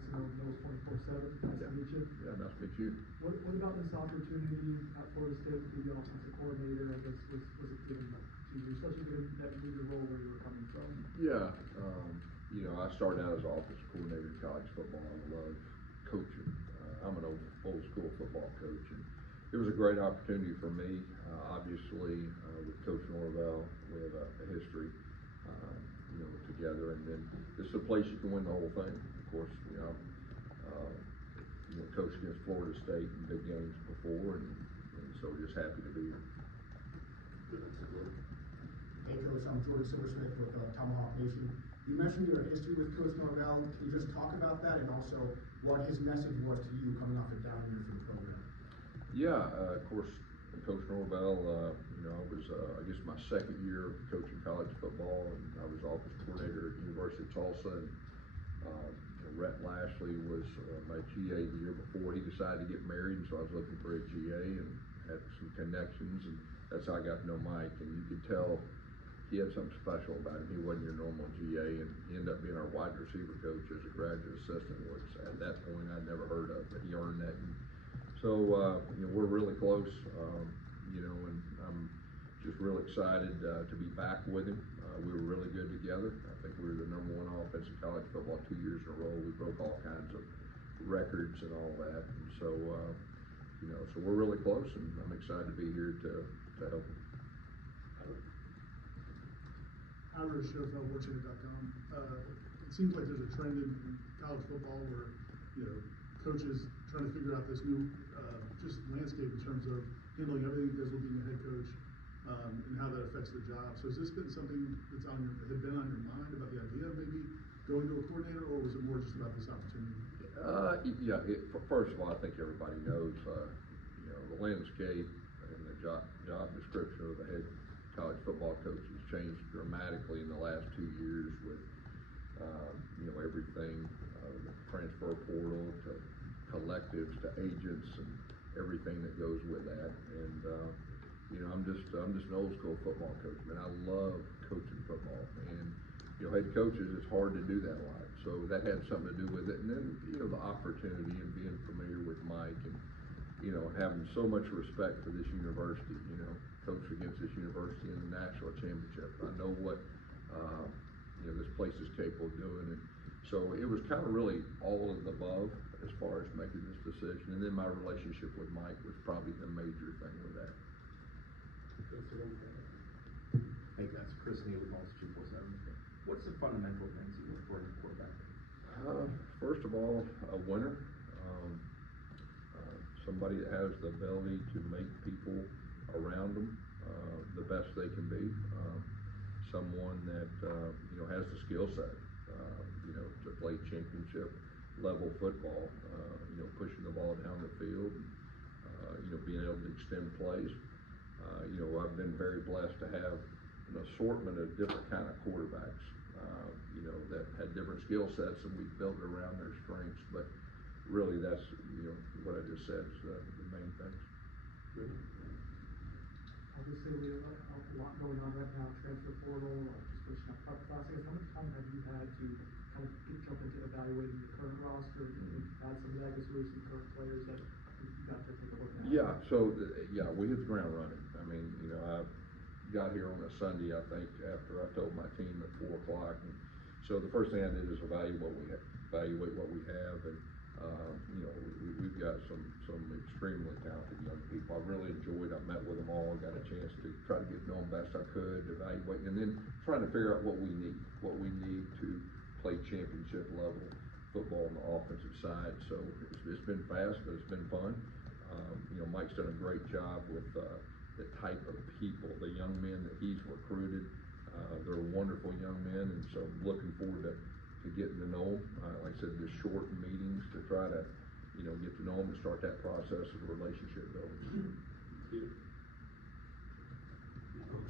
Jason Mills 24/7. Nice to meet you. Yeah, nice to meet you. What about this opportunity at Florida State to be the offensive coordinator? I guess was it given to you, especially given that bigger role where you were coming from? Yeah, you know, I started out as offensive coordinator in college football. I love coaching. I'm an old school football coach, and it was a great opportunity for me. Obviously, with Coach Norvell, we have a history, you know, together, and then this is a place you can win the whole thing. Of course, you know, coached against Florida State in big games before, and so just happy to be here. Hey Coach, I'm Jordan Silversmith with Tomahawk Nation. You mentioned your history with Coach Norvell. Can you just talk about that, and also what his message was to you coming off the down year for the program? Yeah, of course, Coach Norvell, you know, I was, I guess, my second year coaching college football, and I was offensive coordinator at University of Tulsa. And you know, Rhett Lashley was my GA the year before. He decided to get married, and so I was looking for a GA and had some connections, and that's how I got to know Mike. And you could tell he had something special about him. He wasn't your normal GA, and he ended up being our wide receiver coach as a graduate assistant, which at that point I'd never heard of, but he earned that. And so, you know, we're really close, you know, and I'm just real excited to be back with him. We were really good together. I think we were the #1 offense in college football 2 years in a row. We broke all kinds of records and all that. And so, you know, so we're really close, and I'm excited to be here to help him. IrishShowFellWatchIt.com. It seems like there's a trend in college football where, you know, coaches trying to figure out this new just landscape in terms of handling everything that goes with being a head coach, and how that affects the job. So has this been something that's had been on your mind about the idea of maybe going to a coordinator, or was it more just about this opportunity? Yeah, first of all, I think everybody knows, you know, the landscape and the job description of the head college football coach has changed dramatically in the last 2 years with, you know, everything, the transfer portal to collectives to agents and everything that goes with that. And you know, I'm just an old school football coach, man. I love coaching football, and you know, head coaches, it's hard to do that a lot. So that had something to do with it. And then, you know, the opportunity and being familiar with Mike, and you know, having so much respect for this university. You know, coached against this university in the national championship. I know what you know, this place is capable of doing, and so it was kind of really all of the above as far as making this decision. And then my relationship with Mike was probably the major thing with that. Hey guys, Chris Neal with Balls 247. What's the fundamental things you look for in a quarterback? First of all, a winner. Somebody that has the ability to make people around them the best they can be. Someone that you know, has the skill set, you know, to play championship level football. You know, pushing the ball down the field, you know, being able to extend plays. You know, I've been very blessed to have an assortment of different kind of quarterbacks, you know, that had different skill sets, and we built around their strengths. But really, that's, you know, what I just said is the main things. Obviously, we have a lot going on right now, transfer portal, just finishing up prep class. I guess, how much time have you had to kind of jump into evaluating your current roster? And you've had some of that, I guess, with some current players that you got to take a look at. Yeah, so yeah, we hit the ground running. I mean, you know, I got here on a Sunday, I think, after I told my team at 4 o'clock. And so the first thing I did is evaluate what we have, and you know, we've got some extremely talented young people. I really enjoyed. I met with them all, got a chance to try to get to know them best I could, evaluate, and then trying to figure out what we need to play championship level football on the offensive side. So it's been fast, but it's been fun. You know, Mike's done a great job with the type of people, the young men that he's recruited. They're wonderful young men, and so I'm looking forward to getting to know them. Like I said, just short meetings to try to, you know, get to know them and start that process of relationship building. Coach,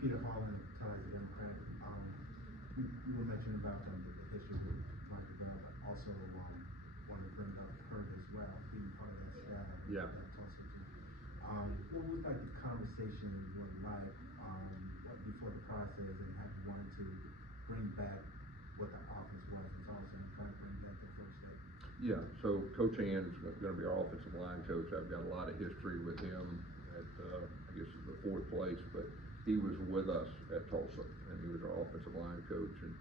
Peter Holland, Tides Democrat. You were mentioning about the history with Mike Norvell, but also wanted to bring up Kurt as well, being part of that staff. Yeah. What was like the conversation was like before the process, and have you wanted to bring back what the offense was in Tulsa and kind of bring back the first step? Yeah, so Coach Ann's gonna be our offensive line coach. I've got a lot of history with him at, I guess it's the 4th place, but he was with us at Tulsa, and he was our offensive line coach, and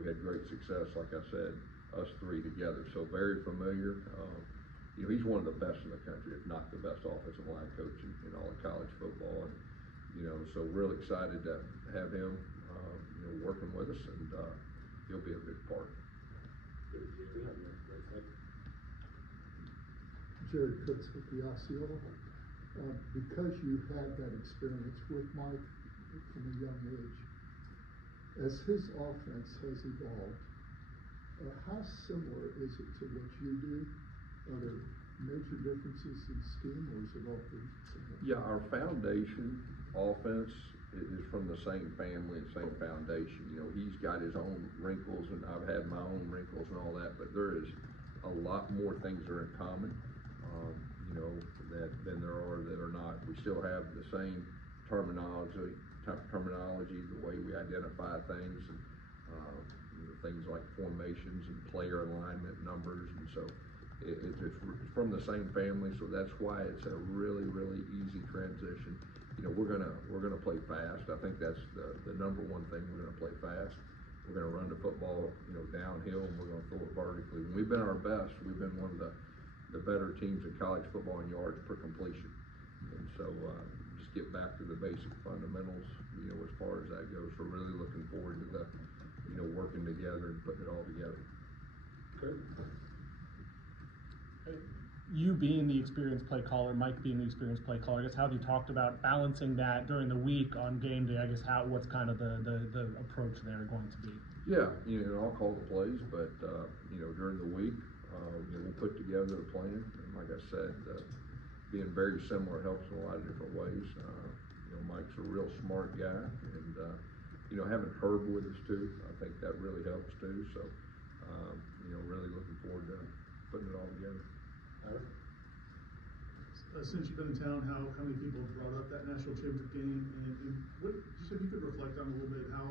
we had great success, like I said, us 3 together, so very familiar. You know, he's one of the best in the country, if not the best offensive line coach in all of college football, and, you know, so really excited to have him, you know, working with us, and he'll be a big part. Jerry Cooks with the Osceola. Because you had that experience with Mike from a young age, as his offense has evolved, how similar is it to what you do? Are there major differences in scheme, or is it all pretty similar? Yeah, our foundation offense is from the same family and same foundation. You know, he's got his own wrinkles, and I've had my own wrinkles and all that, but there is a lot more things that are in common, you know, than there are that are not. We still have the same terminology, the way we identify things, and you know, things like formations and player alignment numbers, and so it's from the same family, so that's why it's a really, really easy transition. You know, we're gonna play fast. I think that's the number one thing. We're gonna play fast. We're gonna run the football, you know, downhill, and we're gonna throw it vertically. When we've been our best, we've been one of the better teams in college football in yards per completion. And so just get back to the basic fundamentals, you know, as far as that goes. So really looking forward to the, you know, working together and putting it all together. Good. You being the experienced play caller, Mike being the experienced play caller, I guess how have you talked about balancing that during the week on game day? I guess what's kind of the approach there going to be? Yeah, you know, I'll call the plays, but you know, during the week, you know, we'll put together a plan. And like I said, being very similar helps in a lot of different ways. You know, Mike's a real smart guy, and you know, having Herb with us too, I think that really helps too. So, you know, really looking forward to putting it all together. Since you've been in town, how many people have brought up that national championship game, and what, just if you could reflect on a little bit how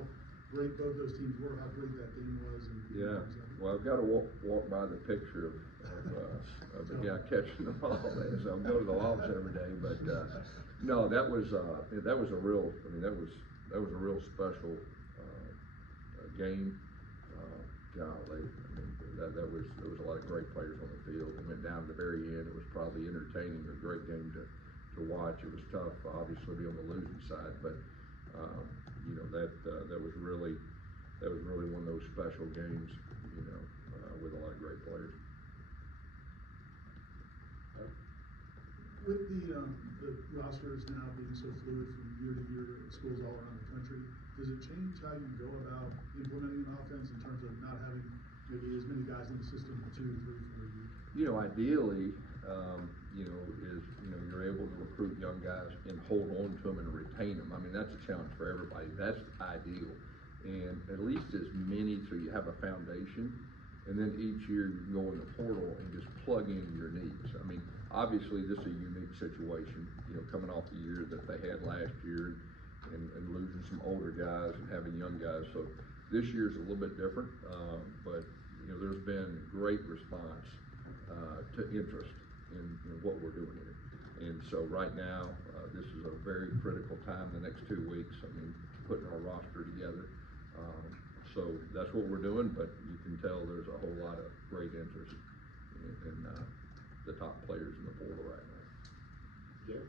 great both those teams were, how great that game was. And yeah, well, I've got to walk by the picture of the guy catching the ball, so I go to the office every day. But no, that was a real. I mean, that was a real special game. Golly, I mean, there was a lot of great players on the field. It went down to the very end. It was probably entertaining, a great game to watch. It was tough, obviously, to be on the losing side, but you know, that was really one of those special games, you know, with a lot of great players. With the rosters now being so fluid from year to year at schools all around the country, does it change how you go about implementing an offense in terms of not having maybe as many guys in the system 2, 3, 4 years? You know, ideally, you know, you're able to recruit young guys and hold on to them and retain them. I mean, that's a challenge for everybody. That's ideal. And at least as many, so you have a foundation, and then each year you can go in the portal and just plug in your needs. I mean, obviously this is a unique situation, you know, coming off the year that they had last year, and losing some older guys and having young guys. So this year's a little bit different, but you know, there's been great response to interest in what we're doing here. And so right now, this is a very critical time, the next 2 weeks, I mean, putting our roster together. So that's what we're doing, but you can tell there's a whole lot of great interest in the top players in the portal right now. Yeah.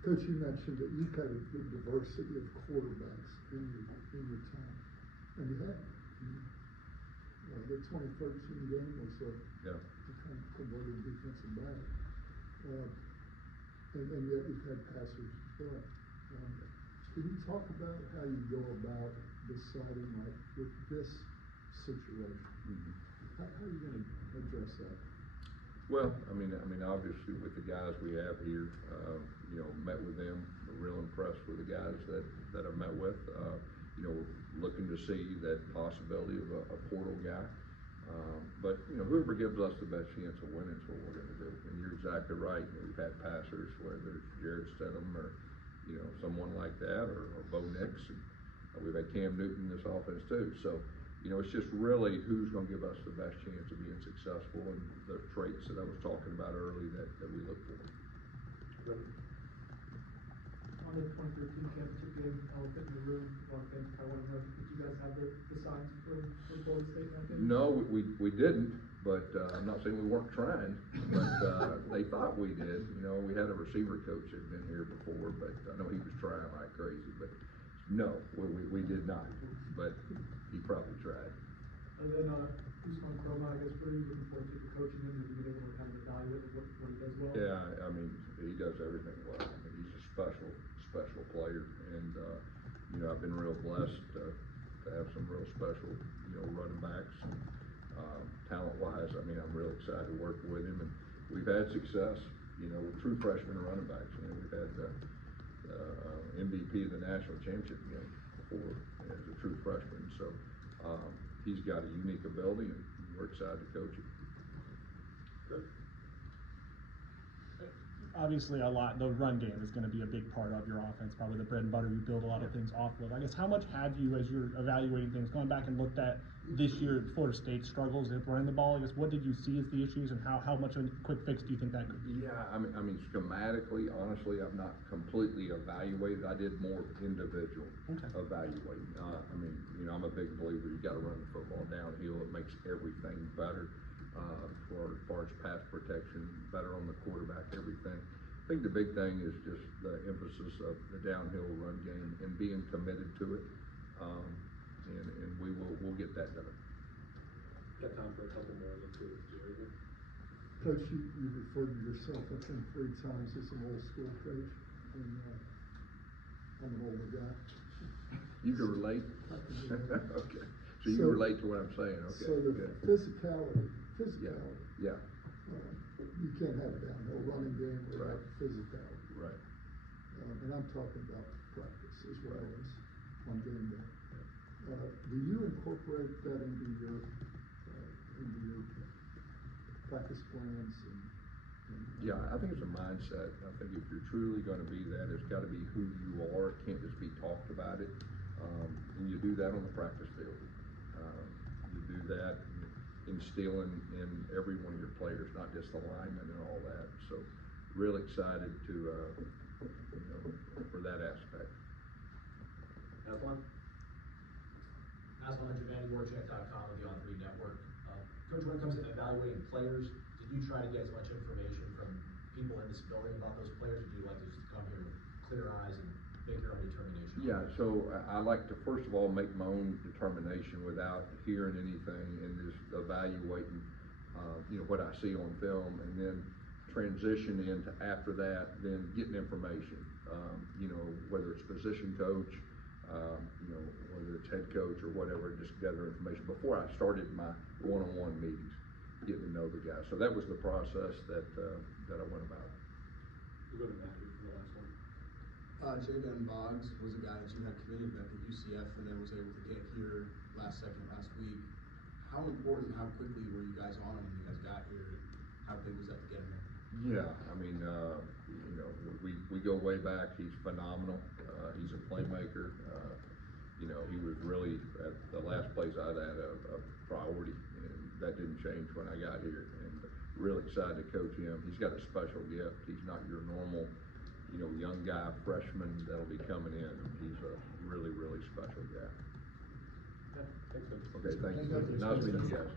Coach, you mentioned that you've had a good diversity of quarterbacks in your time, and you had. The 2013 game was a kind of converted defensive back, and yet you've had passers as well. Can you talk about how you go about deciding, like, with this situation? How are you going to address that? Well, I mean, obviously with the guys we have here, you know, met with them, we're real impressed with the guys that I've met with. You know, looking to see that possibility of a portal guy. But, you know, whoever gives us the best chance of winning is what we're going to do. And you're exactly right. You know, we've had passers, whether it's Jared Stidham or, you know, someone like that, or Bo Nix. And we've had Cam Newton in this offense too. So, you know, it's just really who's gonna give us the best chance of being successful, and the traits that I was talking about early that we look for. On the 2013 championship game, elephant in the room, a lot of fans probably want to know, did you guys have the signs from Florida State in that game? No, we didn't, but I'm not saying we weren't trying, but they thought we did. You know, we had a receiver coach that had been here before, but I know he was trying like crazy, but no, we did not, but he probably tried. And then, Usman Kroma, I guess, what are you looking forward to for coaching him? Have you been able to kind of evaluate what he does well? Yeah, I mean, he does everything well. I mean, he's a special player, and you know, I've been real blessed to have some real special, you know, running backs. And, talent-wise, I mean, I'm really excited to work with him, and we've had success, you know, with true freshman running backs. You know, we've had MVP of the national championship game before as a true freshman, so he's got a unique ability, and we're excited to coach him. Good. Obviously, the run game is going to be a big part of your offense, probably the bread and butter you build a lot of things off of. I guess, how much have you, as you're evaluating things, gone back and looked at this year Florida State struggles at running the ball? I guess, what did you see as the issues, and how much of a quick fix do you think that could be? Yeah, I mean, schematically, honestly, I've not completely evaluated. I did more individual evaluating. I mean, you know, I'm a big believer you got to run the football downhill. It makes everything better. For as far as pass protection, better on the quarterback, everything. I think the big thing is just the emphasis of the downhill run game and being committed to it, and we'll get that done. Got time for a couple more. Let's do it. Coach, you referred to yourself, I think, 3 times as an old school coach, and I'm an older guy. You can relate? I can relate. Okay. So you relate to what I'm saying, okay. So the good. physicality, Yeah. you can't have a downhill running game without physicality. Right. And I'm talking about practice as well as on game day. Do you incorporate that into your practice plans? Yeah, I think it's a mindset. I think if you're truly going to be that, it's got to be who you are. It can't just be talked about it. And you do that on the practice field. You do that instilling in every one of your players, not just the linemen and all that. So, real excited to, you know, for that aspect. Aslan? Aslan Hunter, VandyWarcheck.com of the On3 Network. Coach, when it comes to evaluating players, did you try to get as much information from people in this building about those players, or do you like to just come here with clear eyes and make your own determination? Yeah, so I like to first of all make my own determination without hearing anything and just evaluating, you know, what I see on film, and then transition into after that, then getting information. You know, whether it's position coach, you know, whether it's head coach or whatever, just gather information before I started my one-on-one meetings, getting to know the guys. So that was the process that I went about. We'll go to Matthew for the last one. Jayden Boggs was a guy that you had committed back at UCF and then was able to get here last week. How important, how quickly were you guys on him when you guys got here? How big was that to get him here? Yeah, I mean, you know, we go way back. He's phenomenal. He's a playmaker. You know, he was really at the last place I'd had a priority, and that didn't change when I got here. And really excited to coach him. He's got a special gift. He's not your normal, you know, young guy, freshman that'll be coming in. He's a really, really special guy. Yeah, thanks, Coach. Okay, thank you. Thank you. Nice meeting you guys.